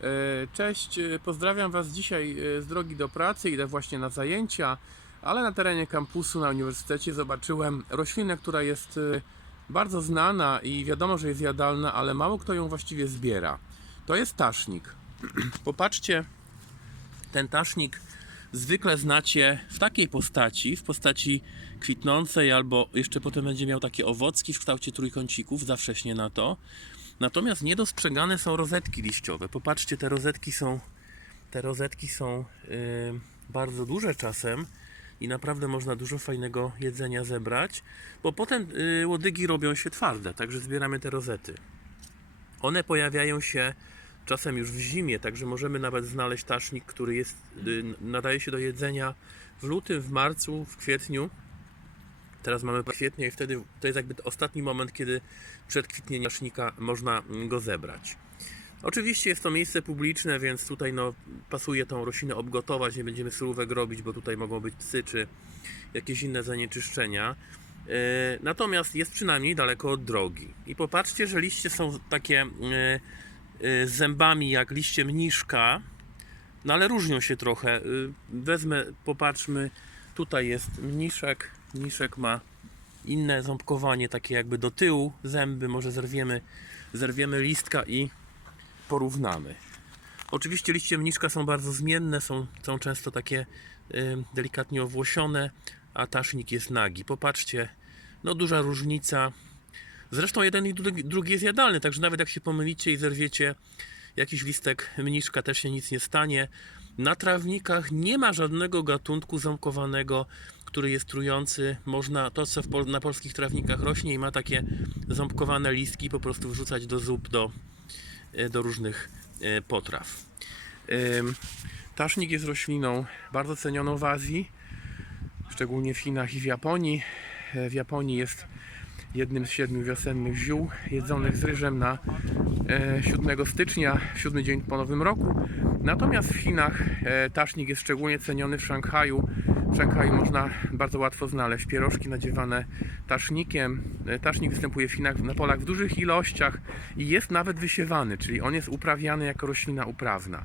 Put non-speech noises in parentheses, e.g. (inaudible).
E, Cześć, e, pozdrawiam Was dzisiaj e, z drogi do pracy. Idę właśnie na zajęcia, ale na terenie kampusu na uniwersytecie zobaczyłem roślinę, która jest bardzo znana i wiadomo, że jest jadalna, ale mało kto ją właściwie zbiera. To jest tasznik. (clears throat) Popatrzcie, ten tasznik zwykle znacie w takiej postaci, w postaci kwitnącej, albo jeszcze potem będzie miał takie owocki w kształcie trójkącików, za wcześnie na to. Natomiast niedostrzegane są rozetki liściowe. Popatrzcie, te rozetki są, te rozetki są yy, bardzo duże czasem i naprawdę można dużo fajnego jedzenia zebrać, bo potem yy, łodygi robią się twarde, także zbieramy te rozety. One pojawiają się czasem już w zimie, także możemy nawet znaleźć tasznik, który jest, y, nadaje się do jedzenia w lutym, w marcu, w kwietniu. Teraz mamy kwietnia i wtedy to jest jakby ostatni moment, kiedy przed kwitnieniem tasznika można go zebrać. Oczywiście jest to miejsce publiczne, więc tutaj no, pasuje tą roślinę obgotować, nie będziemy surówek robić, bo tutaj mogą być psy czy jakieś inne zanieczyszczenia. E, Natomiast jest przynajmniej daleko od drogi. I popatrzcie, że liście są takie e, e, z zębami jak liście mniszka, no ale różnią się trochę. Wezmę, popatrzmy, tutaj jest mniszek. Mniszek ma inne ząbkowanie, takie jakby do tyłu zęby. Może zerwiemy, zerwiemy listka i porównamy. Oczywiście liście mniszka są bardzo zmienne, są, są często takie y, delikatnie owłosione, a tasznik jest nagi. Popatrzcie, no duża różnica. Zresztą jeden i drugi, drugi jest jadalny, także nawet jak się pomylicie i zerwiecie jakiś listek mniszka, też się nic nie stanie. Na trawnikach nie ma żadnego gatunku ząbkowanego, który jest trujący. Można to, co pol- na polskich trawnikach rośnie i ma takie ząbkowane listki, po prostu wrzucać do zup, do, e, do różnych e, potraw. Tasznik jest rośliną bardzo cenioną w Azji, szczególnie w Chinach i w Japonii. E, W Japonii jest jednym z siedmiu wiosennych ziół jedzonych z ryżem na e, 7 stycznia, siódmy dzień po nowym roku. Natomiast w Chinach tasznik jest szczególnie ceniony w Szanghaju. W Szanghaju można bardzo łatwo znaleźć pierożki nadziewane tasznikiem. E, Tasznik występuje w Chinach na polach w dużych ilościach i jest nawet wysiewany, czyli on jest uprawiany jako roślina uprawna.